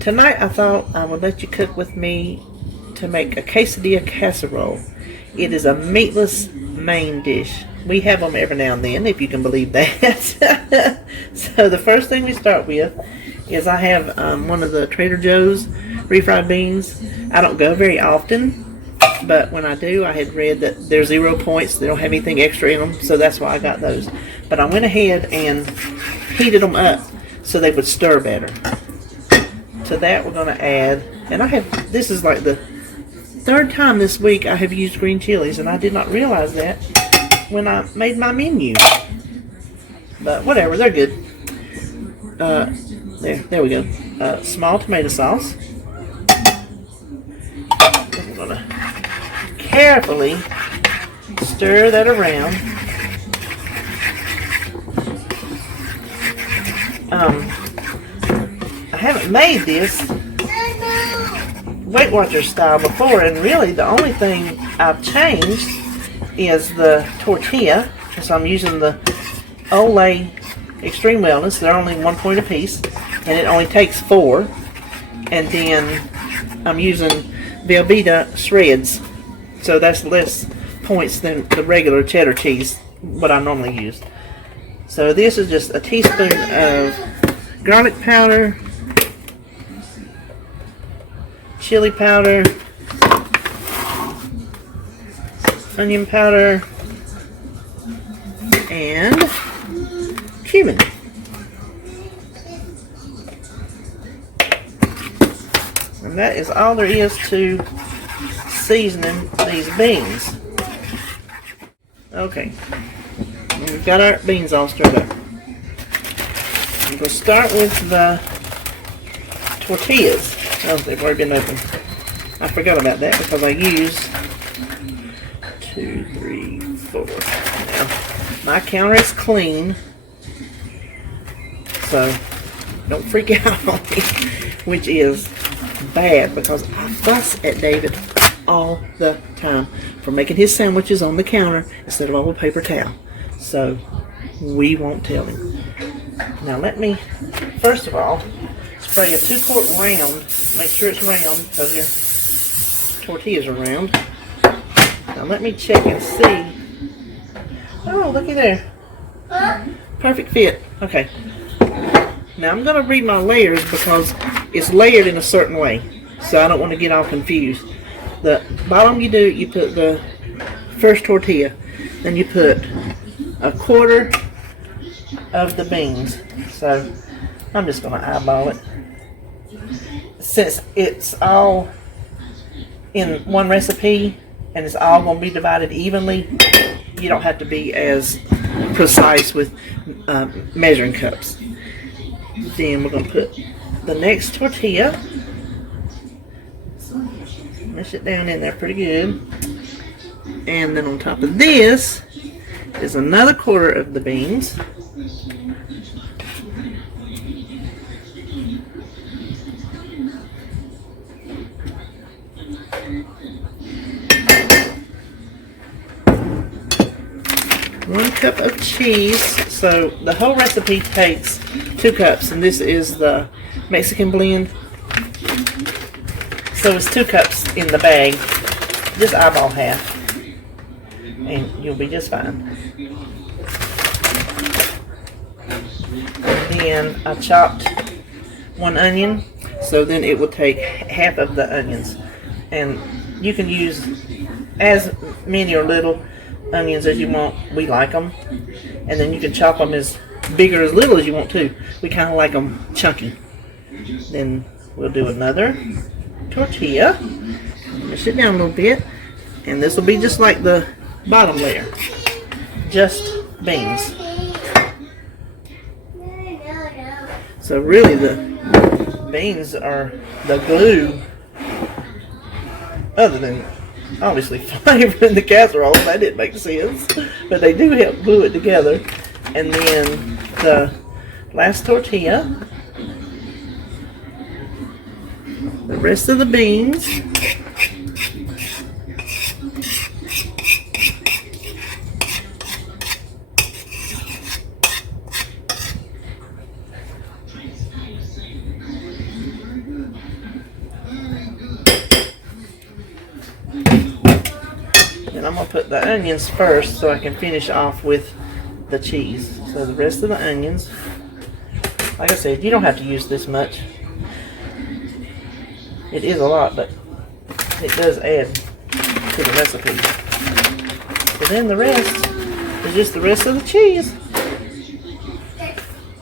tonight I thought I would let you cook with me to make a Quesadilla Casserole. It is a meatless main dish. We have them every now and then, if you can believe that. So the first thing we start with is I have one of the Trader Joe's refried beans. I don't go very often, but when I do, I had read that they're 0 points. They don't have anything extra in them, so that's why I got those. But I went ahead and heated them up so they would stir better. To that, we're going to add, and this is like the third time this week I have used green chilies, and I did not realize that when I made my menu. But whatever, they're good. There we go. Small tomato sauce. I'm going to carefully stir that around. I haven't made this Weight Watchers style before, and really the only thing I've changed is the tortilla. So I'm using the Olay Extreme Wellness. They're only 1 point a piece, and it only takes 4. And then I'm using Velveeta shreds, so that's less points than the regular cheddar cheese, what I normally use. So this is just a teaspoon of garlic powder, chili powder, onion powder, and cumin. And that is all there is to seasoning these beans. Okay, we've got our beans all stirred up. I'm going to start with the tortillas. Oh, they've already been opened. I forgot about that because I use 2, 3, 4. Now, my counter is clean, so don't freak out on me, which is bad because I fuss at David all the time for making his sandwiches on the counter instead of on a paper towel. So we won't tell him. Now let me, first of all, spray a 2-quart round. Make sure it's round because your tortillas are round. Now let me check and see. Oh, looky there. Perfect fit. Okay. Now I'm going to read my layers because it's layered in a certain way, so I don't want to get all confused. The bottom you put the first tortilla, then you put 1/4 of the beans. So I'm just going to eyeball it. Since it's all in one recipe and it's all going to be divided evenly, you don't have to be as precise with measuring cups. Then we're going to put the next tortilla, mash it down in there pretty good, and then on top of this is another 1/4 of the beans. One cup of cheese. So the whole recipe takes 2 cups, and this is the Mexican blend. So it's 2 cups in the bag. Just eyeball half, and you'll be just fine. And then I chopped 1 onion, so then it will take half of the onions. And you can use as many or little onions as you want. We like them. And then you can chop them as big or as little as you want to. We kind of like them chunky. Then we'll do another tortilla. Push it down a little bit. And this will be just like the bottom layer. Just beans. So really the beans are the glue, other than obviously flavoring the casserole. That didn't make sense, but they do help glue it together. And then the last tortilla, the rest of the beans, And I'm going to put the onions first so I can finish off with the cheese. So the rest of the onions, like I said, you don't have to use this much. It is a lot, but it does add to the recipe. So then the rest is just the rest of the cheese.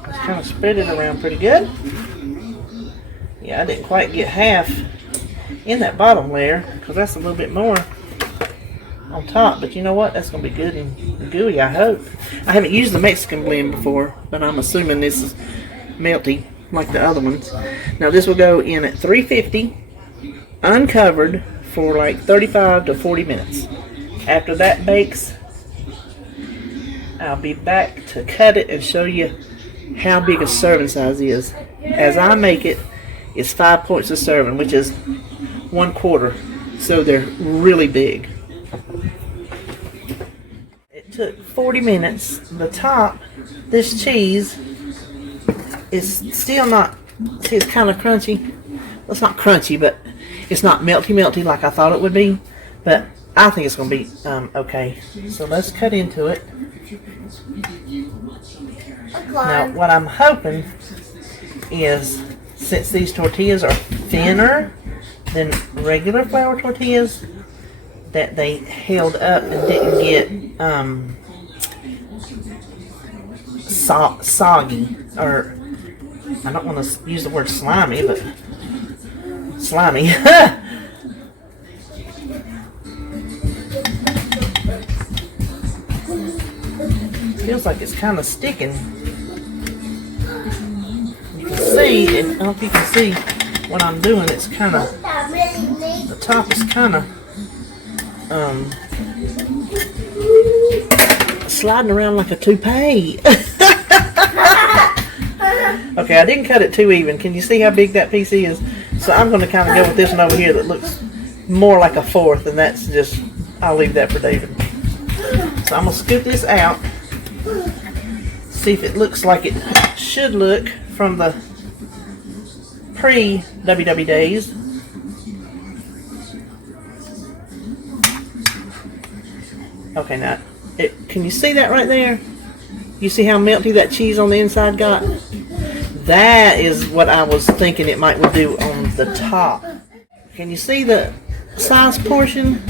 Let's kind of spread it around pretty good. Yeah, I didn't quite get half in that bottom layer because that's a little bit more on top, but you know what? That's going to be good and gooey, I hope. I haven't used the Mexican blend before, but I'm assuming this is melty like the other ones. Now this will go in at 350, uncovered, for like 35 to 40 minutes. After that bakes, I'll be back to cut it and show you how big a serving size is. As I make it, it's 5 points a serving, which is 1/4, so they're really big. It took 40 minutes. The top, this cheese is still not, see, it's kind of crunchy. Well, it's not crunchy, but it's not melty like I thought it would be. But I think it's going to be okay. So let's cut into it. Now, what I'm hoping is, since these tortillas are thinner than regular flour tortillas, that they held up and didn't get soggy, or I don't want to use the word slimy, but slimy. Feels like it's kind of sticking. You can see, and I don't know if you can see what I'm doing. It's kind of, the top is kind of sliding around like a toupee. Okay, I didn't cut it too even. Can you see how big that piece is? So I'm going to kind of go with this one over here that looks more like a 1/4, and that's just, I'll leave that for David. So I'm going to scoop this out, see if it looks like it should look from the pre-WW days. Okay, now, can you see that right there? You see how melty that cheese on the inside got? That is what I was thinking it might do on the top. Can you see the size portion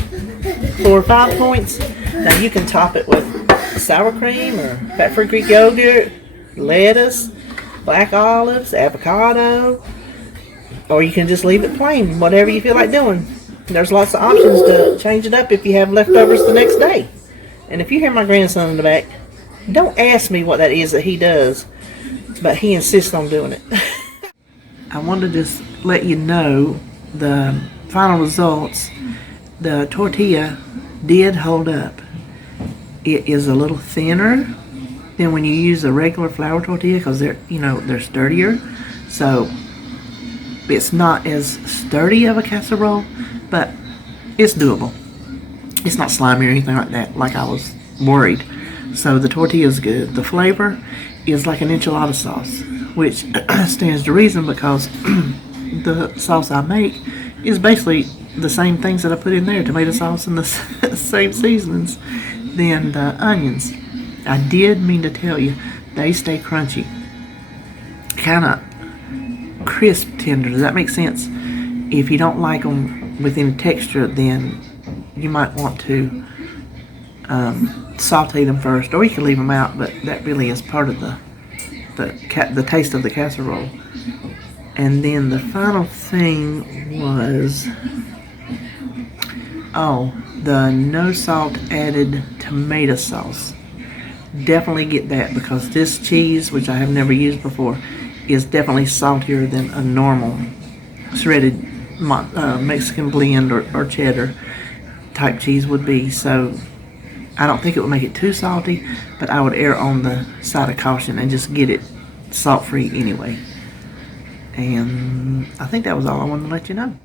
for 5 points? Now you can top it with sour cream or fat-free Greek yogurt, lettuce, black olives, avocado, or you can just leave it plain, whatever you feel like doing. There's lots of options to change it up if you have leftovers the next day. And if you hear my grandson in the back, don't ask me what that is that he does, but he insists on doing it. I wanted to just let you know the final results. The tortilla did hold up. It is a little thinner than when you use a regular flour tortilla because they're sturdier. So it's not as sturdy of a casserole, but it's doable. It's not slimy or anything like that, like I was worried. So the tortilla is good. The flavor is like an enchilada sauce, which stands to reason because the sauce I make is basically the same things that I put in there, tomato sauce and the same seasonings, then the onions. I did mean to tell you, they stay crunchy. Kind of crisp tender. Does that make sense? If you don't like them with any texture, then you might want to saute them first, or you can leave them out, but that really is part of the taste of the casserole. And then the final thing was, the no salt added tomato sauce. Definitely get that, because this cheese, which I have never used before, is definitely saltier than a normal shredded Mexican blend or cheddar type cheese would be. So I don't think it would make it too salty, but I would err on the side of caution and just get it salt free anyway. And I think that was all I wanted to let you know.